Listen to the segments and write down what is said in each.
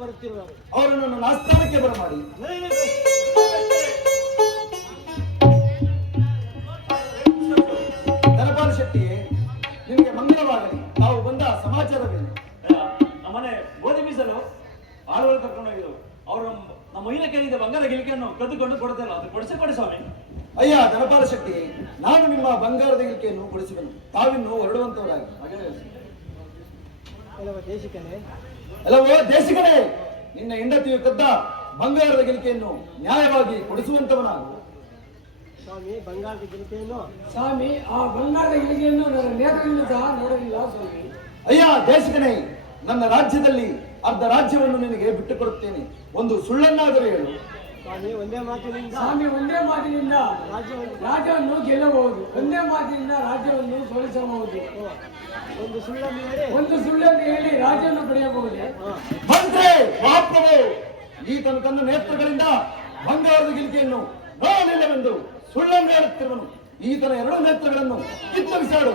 ಬರುತ್ತಿರುವರು. ಅವರನ್ನು ನನ್ನ ಆಸ್ಥಾನಕ್ಕೆ ಬರಮಾಡಿ. ಧನಪಾಲ ಶೆಟ್ಟಿಯೇ, ನಿಮಗೆ ಮಂಗಳವಾಗಲಿ. ತಾವು ಬಂದ ಸಮಾಚಾರವೇನು? ನಮ್ಮನೆ ಗೋಧಿ ಮೀಸಲು ಆಳುಗಳು ಕರ್ಕೊಂಡೋಗಿದ್ರು. ಅವರು ನಮ್ಮ ಮಹಿಳೆ ಕೇಳಿದ ಬಂಗಾರ ಗಿಲಿಕೆಯನ್ನು ಕದ್ದುಕೊಂಡು ಕೊಡ್ತಿಲ್ಲ. ಅದು ಕೊಡಿ ಸ್ವಾಮಿ. ಅಯ್ಯ ಧನಪಾಲ ಶೆಟ್ಟಿ, ನಾನು ನಿಮ್ಮ ಬಂಗಾರದ ಗಿಲಿಕೆಯನ್ನು ಕೊಡಿಸುವೆನು. ತಾವಿನ್ನು ಹೊರಡುವಂತವರಾಗಿ. ಅಲ್ಲವೋ ದೇಶಿಕನೇ, ನಿನ್ನ ಹೆಂಡತಿಯು ಕದ್ದ ಬಂಗಾರದ ಗಿಲಿಕೆಯನ್ನು ನ್ಯಾಯವಾಗಿ ಕೊಡಿಸುವಂತವನಾಗು. ಸ್ವಾಮಿ, ಬಂಗಾರದ ಗಿಲಿಕೆಯನ್ನು ಸ್ವಾಮಿ, ಆ ಬಂಗಾರದ ಗಿಲಿಕೆಯನ್ನು ನನ್ನ ನೇತ್ರದಿಂದ ಸಹ ನೋಡಲಿಲ್ಲ ಸ್ವಾಮಿ. ಅಯ್ಯ ದೇಶಿಕನೇ, ನನ್ನ ರಾಜ್ಯದಲ್ಲಿ ಅರ್ಧ ರಾಜ್ಯವನ್ನು ನಿನಗೆ ಬಿಟ್ಟು ಕೊಡುತ್ತೇನೆ. ಒಂದು ಸುಳ್ಳನ್ನಾದರೂ ಹೇಳು. ಸ್ವಾಮಿ, ಒಂದೇ ಮಾತಿನಿಂದ ರಾಜ್ಯವನ್ನು ಗೆಲ್ಲಬಹುದು. ಒಂದೇ ಮಾತಿನಿಂದ ರಾಜ್ಯವನ್ನು ಸೋಲಿಸಬಹುದು. ಒಂದು ಸುಳ್ಳನ್ನು ಹೇಳಿ ರಾಜ್ಯವನ್ನು ಪಡೆಯಬಹುದೇ? ಮಂತ್ರಿ ಮಹಾಪ್ರಭು, ಈತನು ತನ್ನ ನೇತ್ರಗಳಿಂದ ಬಂಗಾರದ ಗಿಲಿಕೆಯನ್ನು ನೋಡಲಿಲ್ಲವೆಂದು ಸುಳ್ಳನ್ನು ಹೇಳುತ್ತಿರುವನು. ಈತನ ಎರಡು ನೇತ್ರಗಳನ್ನು ಕಿತ್ತು ಬಿಸಾಡು.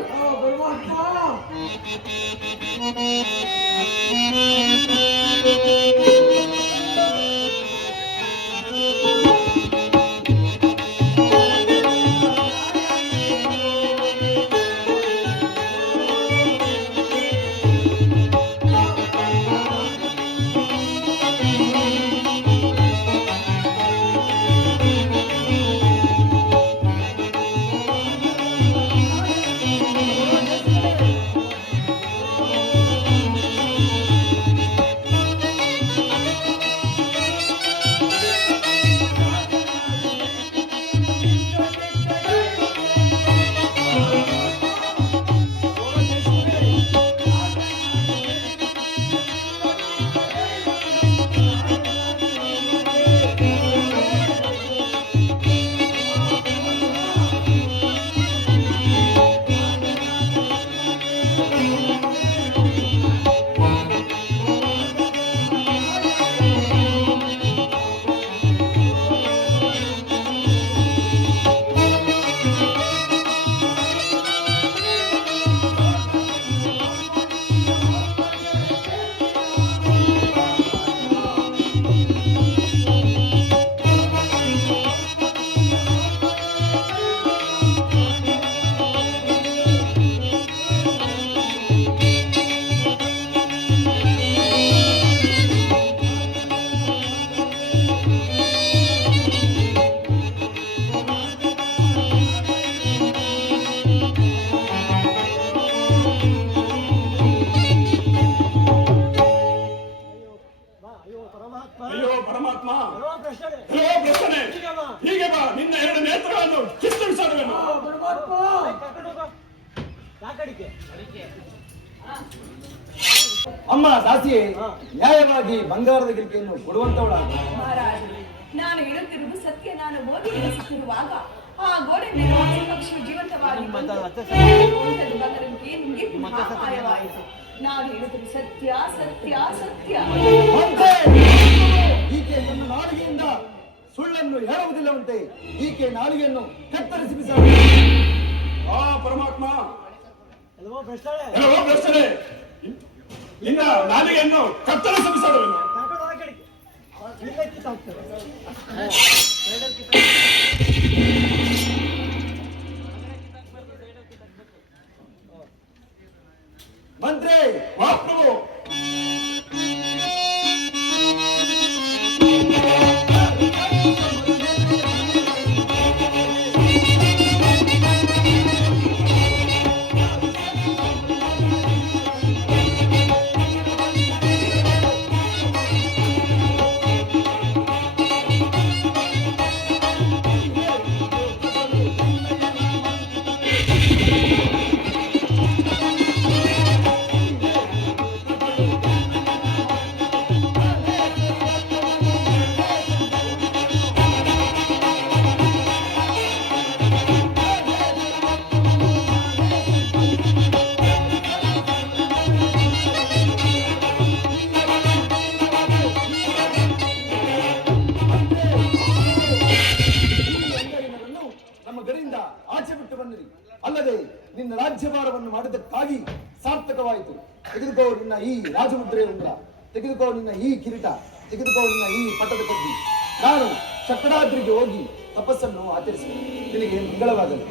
ಅಯ್ಯೋ ಪರಮಾತ್ಮ, ಹೀಗೆ ಬಾ, ನಿನ್ನ ಎರಡು ನೇತ್ರಗಳನ್ನು ಕಿತ್ತುಳಿಸಾಡುವೆನು. ಅಮ್ಮ ದಾಸಿಯೇ, ನ್ಯಾಯವಾಗಿ ಬಂಗಾರದ ಗಿಲಿಕೆಯನ್ನು ಕೊಡುವಂತವಳಾಗ. ನಾನು ಹೇಳುತ್ತಿರುವುದು ಸತ್ಯ. ನಾನು ಓದಿ ನಡೆಸುತ್ತಿರುವಾಗ ಆ ಗೋಡೆ ಮೇಲೆ ಪಕ್ಷಿ ಜೀವಂತವಾಗಿ ಅಪಾಯವಾಯಿತು. ನಾನು ಹೇಳುತ್ತಿರುವ ಸತ್ಯ ಸತ್ಯ ಸತ್ಯ. ಈಕೆ ನನ್ನ ನಾಲಿಗೆಯಿಂದ ಸುಳ್ಳನ್ನು ಹೇಳುವುದಿಲ್ಲವಂತೆ. ಈಕೆ ನಾಲಿಗೆಯನ್ನು ಕತ್ತರಿಸಿ ಬಿಸಾಡು. ಆ ಪರಮಾತ್ಮ, ಎಲ್ಲವೋ ಭ್ರಷ್ಟರೇ, ನಿನ್ನ ನಾಲಿಗೆಯನ್ನು ಕತ್ತರಿಸಿ ಬಿಸಾಡುವೆನು. ಮಂತ್ರಿ ಮಹಾಪ್ರಭು, ಆಚೆ ಬಿಟ್ಟು ಬಂದಿರಿ. ಅಲ್ಲದೆ ನಿನ್ನ ರಾಜ್ಯಭಾರವನ್ನು ಮಾಡಿದ್ದಕ್ಕಾಗಿ ಸಾರ್ಥಕವಾಯಿತು. ತೆಗೆದುಕೋ ನಿನ್ನ ಈ ರಾಜಮುದ್ರೆ ಉಂಗುರ. ತೆಗೆದುಕೋ ನಿನ್ನ ಈ ಕಿರೀಟ, ತೆಗೆದುಕೋ ನಿನ್ನ ಈ ಪಟ್ಟದ ಕಡ್ಡಿ. ನಾನು ಚಕ್ರಾದ್ರಿಗೆ ಹೋಗಿ ತಪಸ್ಸನ್ನು ಆಚರಿಸಿ ನಿನಗೆ ಮಂಗಳವಾಗಲಿ.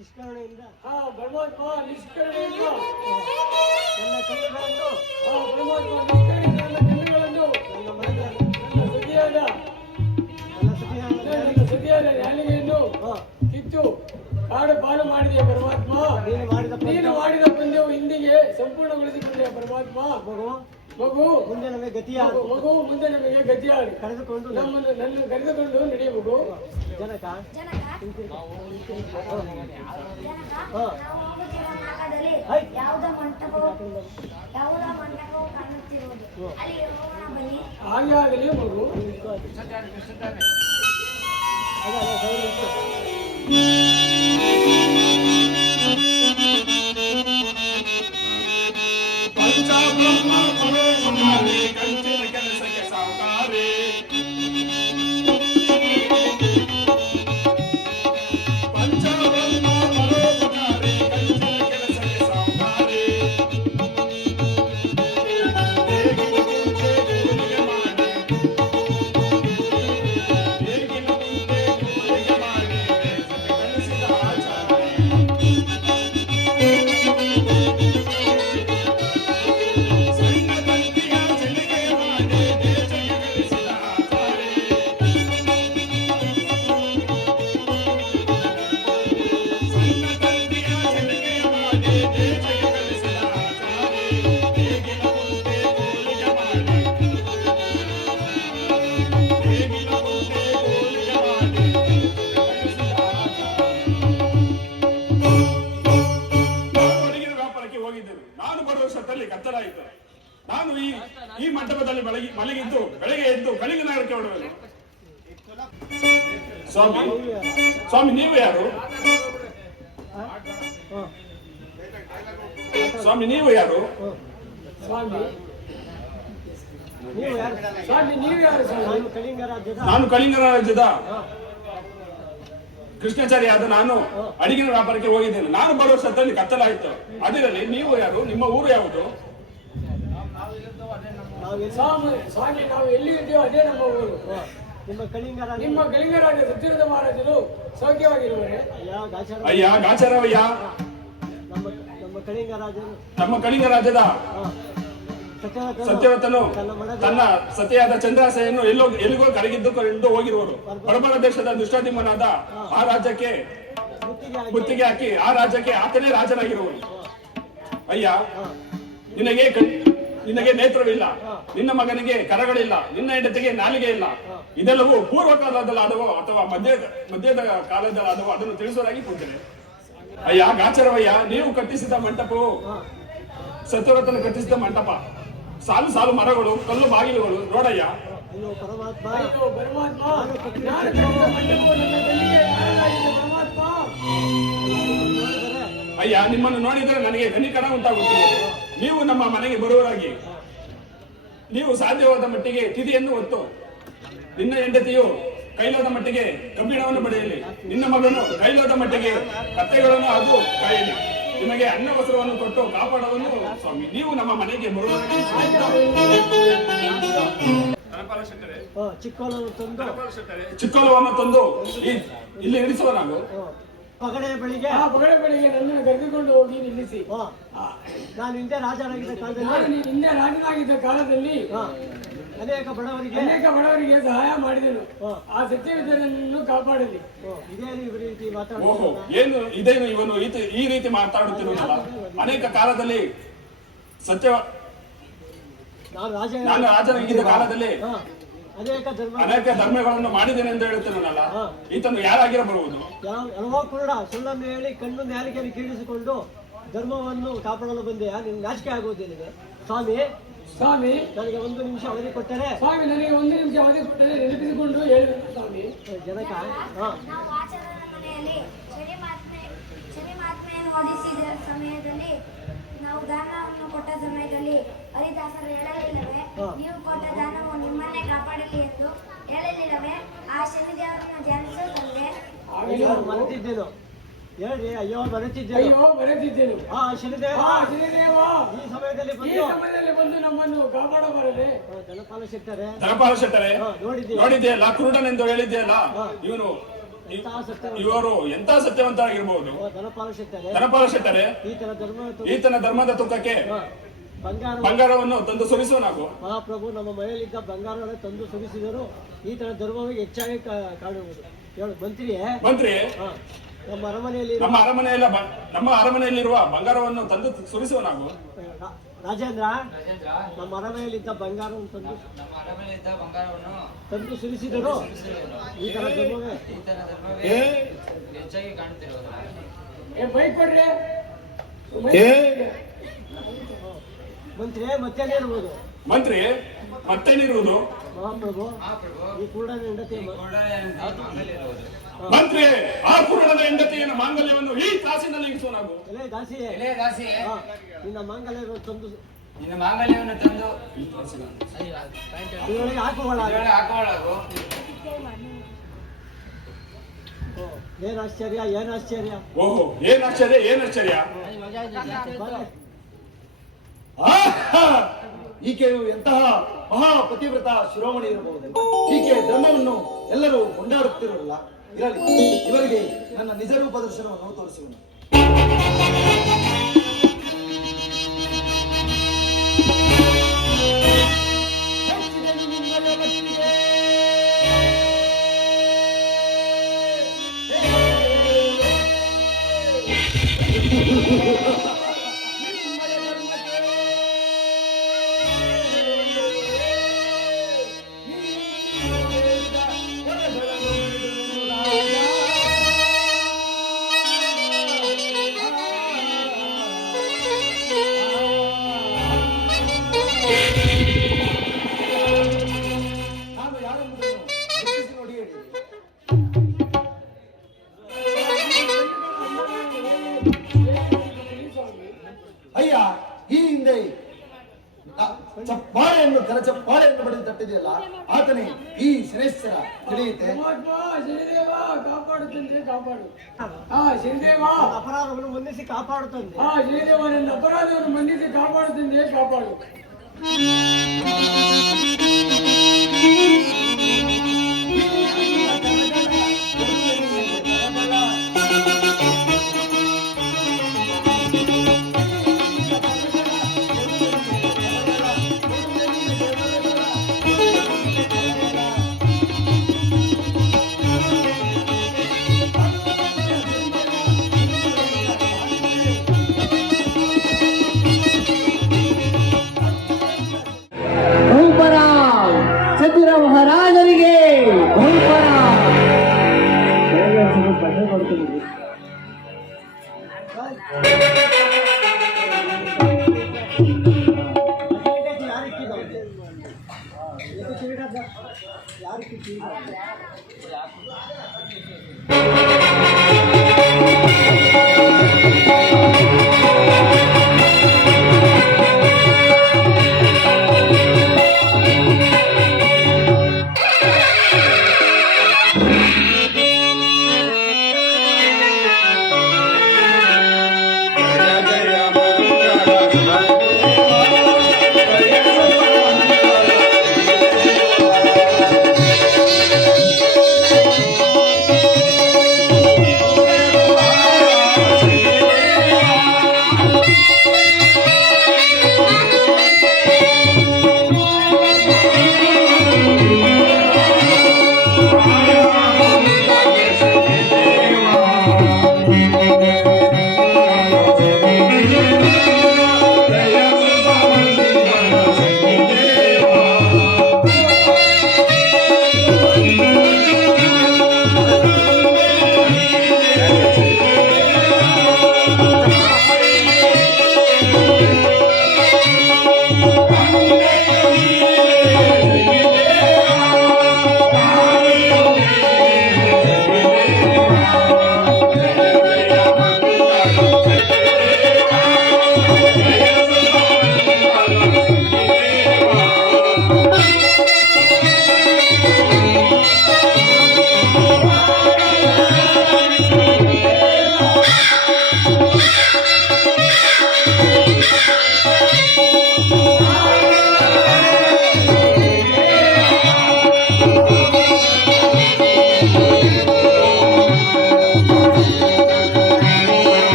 ನಿಷ್ಕರುಣೆಯಿಂದ ಹಾ ಪರಮಾತ್ಮ ನಿಷ್ಕರುಣೆಯಿಂದ ನನ್ನ ಕಣ್ಣುಗಳನ್ನು ಹಾ ಪರಮಾತ್ಮ ನಿಷ್ಕರುಣೆಯಿಂದ ನನ್ನ ಕಣ್ಣುಗಳನ್ನು ನನ್ನ ಮನದ ನನ್ನ ಸತಿಯಾದ ನನ್ನ ಸತಿಯಾದ ನ್ಯಾಲಿಗೆಯನ್ನು ಕಿತ್ತು ಕಾಡು ಪಾಲು ಮಾಡಿದೆಯಾ ಪರಮಾತ್ಮ. ನೀನು ಮಾಡಿದ ಪುಣ್ಯವು ಇಂದಿಗೆ ಸಂಪೂರ್ಣಗೊಳಿಸಿಕೊಂಡೆಯ ಪರಮಾತ್ಮ. ಮಗು ಮುಂದೆ ನಮಗೆ ಗತಿಯಾದ ಮಗು ಮುಂದೆ ನಮಗೆ ಗತಿಯಾಡಿ ಕರೆದುಕೊಂಡು ನನ್ನನ್ನು ಕರೆದುಕೊಂಡು ನಡೆಯ ಮಗು. ಜನಕ ಯಾವುದ ಮಂಟಪವು ಕಾಣುತ್ತಿರುವುದು ಅಲ್ಲಿ ಹೋಗೋಣ ಬನ್ನಿ. ಹಾಗೆ ಆಗಲಿ ಮಗು. ಪಂಚಬ್ರಹ್ಮ ಪರೋಪಕಾರಿ ಕಂಚಿನ ಕೆಲಸಕ್ಕೆ ಸಾಕಾರೆ. ಪಂಚಬ್ರಹ್ಮ ಪರೋಪಕಾರಿ ಕಂಚಿನ ಕೆಲಸಕ್ಕೆ ಸಾಕಾರೆ. ಹೇಗಿನ ಮುಂಚೆ ಗುರುವಿಗೆ ಮಾಡಿ, ಹೇಗಿನ ಮುಂಚೆ ಗುರುವಿಗೆ ಮಾಡಿ ದೇಶಕ್ಕೆ ಕಲಿಸಿದ ಆಚಾರ್ಯ. ಸಣ್ಣ ತಂತಿಯ ಚೆಲ್ಲಿಗೆ ಮಾಡಿ ದೇಶಕ್ಕೆ ಕಲಿಸಿದ ಆಚಾರ್ಯ. ಸಣ್ಣ ತಂತಿಯ ಚೆಲ್ಲಿಗೆ ಮಾಡಿ ದೇಶಕ್ಕೆ ಕಲಿಸಿದ ಆಚಾರ್ಯ. ಹೇಗಿನ ಮುಂದೆ ಗೋಲಿಗೆ ಮಾಡಿ, ಹೇಗಿನ ಮುಂದೆ ಗೋಲಿಗೆ ಮಾಡಿ ದೇಶಕ್ಕೆ ಕಲಿಸಿದ ಆಚಾರ್ಯ. ನಾನು ಅಡಿಗೆ ವ್ಯಾಪಾರಕ್ಕೆ ಹೋಗಿದ್ದೆನು. ನಾನು ಬರುವ ವರ್ಷದಲ್ಲಿ ಕತ್ತಲಾಯಿತು. ನಾನು ಈ ಮಂಟಪದಲ್ಲಿ ಮಲಗಿದ್ದು ಬೆಳಗ್ಗೆ ಎದ್ದು ಕಳಿಂಗ ನಗರಕ್ಕೆ ಹೊರಡುವೆನು. ಸ್ವಾಮಿ ನೀವು ಯಾರು? ಸ್ವಾಮಿ ನೀವು ಯಾರು? ಸ್ವಾಮಿ ನೀವು ಯಾರು? ಸ್ವಾಮಿ ನೀವು ಯಾರು ಸ್ವಾಮಿ? ನಾನು ಕಳಿಂಗ ರಾಜ್ಯದ ನಾನು ಕಳಿಂಗ ರಾಜ್ಯದ ಕೃಷ್ಣಾಚಾರ್ಯ ಆದ ನಾನು ಅಡಿಗಿನ ವ್ಯಾಪಾರಕ್ಕೆ ಹೋಗಿದ್ದೇನೆ. ನಾನು ಬರುವ ವರ್ಷದಲ್ಲಿ ಕತ್ತಲಾಯಿತು. ಅದರಲ್ಲಿ ನೀವು ಯಾರು? ನಿಮ್ಮ ಊರು ಯಾವುದು? ಸ್ವಾಮಿ ನಾವು ಎಲ್ಲಿ ಇದ್ದೀವೋ ಅದೇ ನಮ್ಮ ಊರು. ನಿಮ್ಮ ಕಳಿಂಗ ರಾಜ್ಯ ನಿಮ್ಮ ಕಳಿಂಗರಾಜ ಸತ್ಯರದ ಮಹಾರಾಜರು ಸೌಖ್ಯವಾಗಿರುವರೆ? ಅಯ್ಯ ಗಾಚಾರವಯ್ಯ, ನಮ್ಮ ನಮ್ಮ ಕಳಿಂಗ ರಾಜರು ನಮ್ಮ ಕಳಿಂಗ ರಾಜ್ಯದ ಸತ್ಯವ್ರತನು ತನ್ನ ಸತಿಯಾದ ಚಂದ್ರಾಸೆಯನ್ನು ಎಲ್ಲಿಗೋ ಕರಗಿದ್ದುಕೊಂಡು ಹೋಗಿರುವರು. ಪರಬರ ದೇಶದ ದುಷ್ಟಾದಿಮನಾದ ಆ ರಾಜ್ಯಕ್ಕೆ ಗುತ್ತಿಗೆ ಹಾಕಿ ಆ ರಾಜ್ಯಕ್ಕೆ ಆತನೇ ರಾಜನಾಗಿರುವರು. ಅಯ್ಯ ನಿನಗೆ ನೇತ್ರವಿಲ್ಲ, ನಿನ್ನ ಮಗನಿಗೆ ಕರಗಳಿಲ್ಲ, ನಿನ್ನ ಹೆಂಡತಿಗೆ ನಾಲಿಗೆ ಇಲ್ಲ. ಇದೆಲ್ಲವೂ ಪೂರ್ವ ಕಾಲದಲ್ಲಾದವೋ ಅಥವಾ ಮಧ್ಯದ ಕಾಲದಲ್ಲಾದವೋ ಅದನ್ನು ತಿಳಿಸುವುದಾಗಿ ಕೂತಿದೆ. ಅಯ್ಯ ಗಾಚರವಯ್ಯ, ನೀವು ಕಟ್ಟಿಸಿದ ಮಂಟಪವು ಸತ್ಯವ್ರತನು ಕಟ್ಟಿಸಿದ ಮಂಟಪ. ಸಾಲು ಸಾಲು ಮರಗಳು, ಕಲ್ಲು ಬಾಗಿಲುಗಳು ನೋಡಯ್ಯ. ಅಯ್ಯೋ ಪರಮಾತ್ಮ, ಅಯ್ಯೋ ಪರಮಾತ್ಮ, ನಾನು ಕಟ್ಟಿದ ಮಂಟಪವು ನನ್ನ ಕಣ್ಣಿಗೆ ಕಾಣಲಾಗಿದೆ ಪರಮಾತ್ಮ. ಅಯ್ಯ ನಿಮ್ಮನ್ನು ನೋಡಿದರೆ ನನಗೆ ಘನೀಕರಣ ಉಂಟಾಗುತ್ತದೆ. ನೀವು ನಮ್ಮ ಮನೆಗೆ ಬರುವರಾಗಿ ನೀವು ಸಾಧ್ಯವಾದ ಮಟ್ಟಿಗೆ ತಿಥಿಯನ್ನು ಹೊತ್ತು, ನಿನ್ನ ಹೆಂಡತಿಯು ಕೈಲಾದ ಮಟ್ಟಿಗೆ ಕಬ್ಬಿಣವನ್ನು ಬಡಿಯಲಿ, ನಿನ್ನ ಮಗನು ಕೈಲಾದ ಮಟ್ಟಿಗೆ ಕತ್ತೆಗಳನ್ನು ಹಾಗೂ ಕಾಯಲಿ. ನಿಮಗೆ ಅನ್ನ ವಸ್ತ್ರವನ್ನು ಕೊಟ್ಟು ಕಾಪಾಡವನ್ನು ಸ್ವಾಮಿ ನೀವು ನಮ್ಮ ಮನೆಗೆ ಬರುವರಾಗಿ. ಚಿಕ್ಕೋಲವನ್ನು ತಂದು ಇಲ್ಲಿ ಇರಿಸುವ ನಾನು. ಪಗಡೆ ಬಳಿಗೆ ಪಗಡೆ ಬಳಿಗೆ ನನ್ನನ್ನು ಕರೆದುಕೊಂಡು ಹೋಗಿ ನಿಲ್ಲಿಸಿ. ನಾನು ಹಿಂದೆ ರಾಜನಾಗಿದ್ದ ಕಾಲದಲ್ಲಿ ನಾನು ಹಿಂದೆ ರಾಜನಾಗಿದ್ದ ಕಾಲದಲ್ಲಿ ಅನೇಕ ಬಡವರಿಗೆ ಸಹಾಯ ಮಾಡಿದೆನು. ಆ ಸತ್ಯವಿದ್ಯನನ್ನು ಕಾಪಾಡಲಿ. ಇದೇನು ಈ ರೀತಿ ಓಹೋ, ಏನು ಇದೇನು ಇವನು ಈ ರೀತಿ ಮಾತಾಡುತ್ತಿರುವುದಲ್ಲ. ಅನೇಕ ಕಾಲದಲ್ಲಿ ನಾನು ರಾಜನಾಗಿದ್ದ ಕಾಲದಲ್ಲಿ ಅನೇಕ ಧರ್ಮ ಅನೇಕ ಧರ್ಮಗಳನ್ನು ಮಾಡಿದ್ದೇನೆ ಎಂದು ಹೇಳುತ್ತೇನಲ್ಲ, ಈತನು ಯಾರಾಗಿರಬಹುದು? ಎಲ್ಲವೋ ಕುರುಡ, ಸುಳ್ಳನ್ನು ಹೇಳಿ ಕಣ್ಣು ನ್ಯಾಲಿಗೆಯಲ್ಲಿ ಕೀಳಿಸಿಕೊಂಡು ಧರ್ಮವನ್ನು ಕಾಪಾಡಲು ಬಂದೆಯಾ? ನಿನ್ ನಾಚಿಕೆ ಆಗುವುದಿಲ್ಲ ಸ್ವಾಮಿ. ಸ್ವಾಮಿ ನನಗೆ 1 ನಿಮಿಷ ಅವಧಿ ಕೊಟ್ಟರೆ. ಸ್ವಾಮಿ ನನಗೆ 1 ನಿಮಿಷ ಅವಧಿ ಕೊಟ್ಟರೆ ನೆನಪಿಸಿಕೊಂಡು ಹೇಳಬೇಕು ಸ್ವಾಮಿ. ಜನಕ ನಾವು ಆಚಾರ್ಯರ ಮನೆಯಲ್ಲಿ ಶನಿ ಮಹಾತ್ಮೆಯನ್ನು ಓದಿಸಿದ ಸಮಯದಲ್ಲಿ, ನಾವು ದಾನವನ್ನು ಕೊಟ್ಟ ಸಮಯದಲ್ಲಿ ಹರಿದಾಸರು ಹೇಳಲಿಲ್ಲವೇ, ನೀವು ಕೊಟ್ಟ ದಾನವು ನಿಮ್ಮನ್ನೇ ಕಾಪಾಡಲಿ ಎಂದು ಹೇಳಲಿಲ್ಲವೇ? ಆ ಶನಿದೇವರನ್ನು ಧ್ಯಾನಿಸೋ ತಂದೆ. ಮರೆತಿದ್ದೇನು ಹೇಳ್ರಿ. ಅಯ್ಯೋ ಮರೆತಿದ್ದೇನು. ಅಯ್ಯೋ ಬರೆದಿದ್ದೇನು. ಶನಿದೇವ ಶನಿದೇವ ಈ ಸಮಯದಲ್ಲಿ ಬಂದು ನಮ್ಮನ್ನು ಕಾಪಾಡಬಾರದೆ. ಧನಪಾಲ ಶೆಟ್ಟರೆ ನೋಡಿದ್ಯಲ್ಲ, ಕುರುಡನೆಂದು ಹೇಳಿದ್ಯಲ್ಲ, ಇವರು ಎಂತ ಸತ್ಯವಂತರಾಗಿರ್ಬಹುದು. ಧನಪಾಲ ಶೆಟ್ಟರೆ ಈತನ ಧರ್ಮದ ತೂಕಕ್ಕೆ ಬಂಗಾರವನ್ನು ತಂದು ಸುರಿಸುವ ನಾವು. ಮಹಾಪ್ರಭು ನಮ್ಮ ಮನೆಯಲ್ಲಿದ್ದ ಬಂಗಾರವನ್ನು ತಂದು ಸುರಿಸಿದರು. ಈತನ ಧರ್ಮವು ಹೆಚ್ಚಾಗಿ ಕಾಣುವುದು. ಹೇಳು ಮಂತ್ರಿ, ನಮ್ಮ ಅರಮನೆಯಲ್ಲಿರುವ ಬಂಗಾರವನ್ನು ತಂದು ಸುರಿಸುವ ನಾವು. ರಾಜೇಂದ್ರ, ನಮ್ಮ ಅರಮನೆಯಲ್ಲಿದ್ದ ಬಂಗಾರವನ್ನು ತಂದು ಸುರಿಸಿದರು. ಈತನ ಧರ್ಮವೇ ಹೆಚ್ಚಾಗಿ ಕಾಣ್ತಿರೋದು. ಬೈಕ್ ಕೊಡ್ರಿ ಮಂತ್ರಿ. ಮತ್ತೇನಿರುವುದು? ಮಹಾಪ್ರಭು, ಈ ಕೂಡನ ಹೆಂಡತಿ ಮಂತ್ರಿ, ಆ ಕುರುಡನ ಹೆಂಡತಿಯ ಮಾಂಗಲ್ಯವನ್ನು ಈ ತಾಸಿನಲ್ಲಿ ಇರಿಸುವ ನಾವು. ದಾಸಿಯೇ ನಿನ್ನ ಮಾಂಗಲ್ಯವನ್ನು ತಂದು ಹಾಕುವಳಾಗು. ಏನಾಶ್ಚರ್ಯ. ಓಹೋ, ಏನಾಶ್ಚರ್ಯ. ಈಕೆಯು ಎಂತಹ ಮಹಾಪತಿವ್ರತ ಶಿರೋಮಣಿ ಇರಬಹುದು. ಈಕೆ ಧರ್ಮವನ್ನು ಎಲ್ಲರೂ ಕೊಂಡಾಡುತ್ತಿರಲ್ಲ. ಇರಲಿ, ಇವರಿಗೆ ನನ್ನ ನಿಜ ರೂಪ ದರ್ಶನವನ್ನು ತೋರಿಸುವನು. ಚಪ್ಪಾಳೆಯನ್ನು ಬಡಿದು ತಟ್ಟಿದೆಯಲ್ಲ, ಆತನೇ ಈ ಶನೇಶ್ವರ. ತಿಳಿಯುತ್ತೆ? ಅಪರಾಧವನ್ನು ಮನ್ನಿಸಿ ಕಾಪಾಡುತ್ತಂತೆ. ಶನಿದೇವ ನನ್ನ ಅಪರಾಧವನ್ನು ಮನ್ನಿಸಿ ಕಾಪಾಡುತ್ತಂದೆ, ಕಾಪಾಡು. ಮಹಾರಾಜರಿಗೆ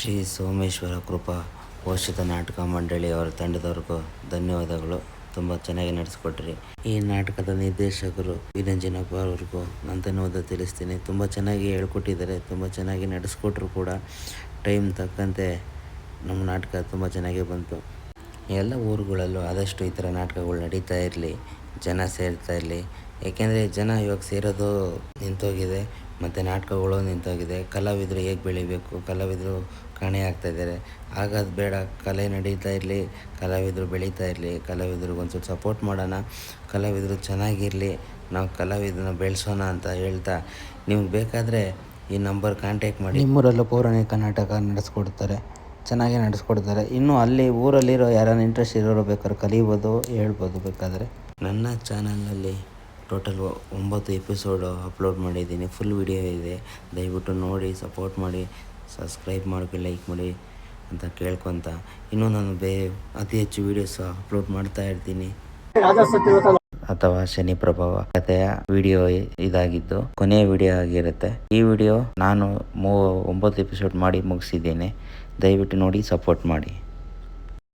ಶ್ರೀ ಸೋಮೇಶ್ವರ ಕೃಪಾ ಪೋಷಿತ ನಾಟಕ ಮಂಡಳಿಯವರ ತಂಡದವ್ರಿಗೂ ಧನ್ಯವಾದಗಳು. ತುಂಬ ಚೆನ್ನಾಗಿ ನಡೆಸ್ಕೊಟ್ರಿ. ಈ ನಾಟಕದ ನಿರ್ದೇಶಕರು ವಿರಂಜನಪ್ಪ ಅವ್ರಿಗೂ ನಾನು ಧನ್ಯವಾದ ತಿಳಿಸ್ತೀನಿ. ತುಂಬ ಚೆನ್ನಾಗಿ ಹೇಳ್ಕೊಟ್ಟಿದ್ದಾರೆ, ತುಂಬ ಚೆನ್ನಾಗಿ ನಡೆಸ್ಕೊಟ್ರು ಕೂಡ. ಟೈಮ್ ತಕ್ಕಂತೆ ನಮ್ಮ ನಾಟಕ ತುಂಬ ಚೆನ್ನಾಗಿ ಬಂತು. ಎಲ್ಲ ಊರುಗಳಲ್ಲೂ ಆದಷ್ಟು ಈ ಥರ ನಾಟಕಗಳು ನಡೀತಾ ಇರಲಿ, ಜನ ಸೇರ್ತಾ ಇರಲಿ. ಏಕೆಂದರೆ ಜನ ಇವಾಗ ಸೇರೋದು ನಿಂತೋಗಿದೆ ಮತ್ತು ನಾಟಕಗಳು ನಿಂತೋಗಿದೆ. ಕಲಾವಿದರು ಹೇಗೆ ಬೆಳಿಬೇಕು, ಕಲಾವಿದರು ಕಾಣೆ ಆಗ್ತಾಯಿದ್ದಾರೆ. ಆಗೋದು ಬೇಡ, ಕಲೆ ನಡೀತಾ ಇರಲಿ, ಕಲಾವಿದರು ಬೆಳೀತಾ ಇರಲಿ, ಕಲಾವಿದ್ರಿಗೆ ಒಂದು ಸ್ವಲ್ಪ ಸಪೋರ್ಟ್ ಮಾಡೋಣ, ಕಲಾವಿದರು ಚೆನ್ನಾಗಿರಲಿ, ನಾವು ಕಲಾವಿದನ ಬೆಳೆಸೋಣ ಅಂತ ಹೇಳ್ತಾ, ನಿಮ್ಗೆ ಬೇಕಾದರೆ ಈ ನಂಬರ್ ಕಾಂಟ್ಯಾಕ್ಟ್ ಮಾಡಿ. ನಿಮ್ಮೂರಲ್ಲೂ ಪೌರಾಣಿಕ ನಾಟಕ ನಡೆಸ್ಕೊಡ್ತಾರೆ, ಚೆನ್ನಾಗಿ ನಡೆಸ್ಕೊಡ್ತಾರೆ. ಇನ್ನೂ ಅಲ್ಲಿ ಊರಲ್ಲಿರೋ ಯಾರನ್ನ ಇಂಟ್ರೆಸ್ಟ್ ಇರೋರು ಬೇಕಾದ್ರೆ ಕಲಿಬೋದು, ಹೇಳ್ಬೋದು ಬೇಕಾದರೆ. ನನ್ನ ಚಾನಲ್ನಲ್ಲಿ ಟೋಟಲ್ 9 ಎಪಿಸೋಡು ಅಪ್ಲೋಡ್ ಮಾಡಿದ್ದೀನಿ. ಫುಲ್ ವಿಡಿಯೋ ಇದೆ, ದಯವಿಟ್ಟು ನೋಡಿ, ಸಪೋರ್ಟ್ ಮಾಡಿ, ಸಬ್ಸ್ಕ್ರೈಬ್ ಮಾಡಿ, ಲೈಕ್ ಮಾಡಿ ಅಂತ ಕೇಳ್ಕೊತ, ಇನ್ನೂ ನಾನು ಅತಿ ಹೆಚ್ಚು ವೀಡಿಯೋಸ್ ಅಪ್ಲೋಡ್ ಮಾಡ್ತಾ ಇರ್ತೀನಿ. ಅಥವಾ ಶನಿ ಪ್ರಭಾವ ಕಥೆಯ ವಿಡಿಯೋ ಇದಾಗಿದ್ದು ಕೊನೆಯ ವಿಡಿಯೋ ಆಗಿರುತ್ತೆ. ಈ ವಿಡಿಯೋ ನಾನು 9 ಎಪಿಸೋಡ್ ಮಾಡಿ ಮುಗಿಸಿದ್ದೀನಿ. ದಯವಿಟ್ಟು ನೋಡಿ, ಸಪೋರ್ಟ್ ಮಾಡಿ.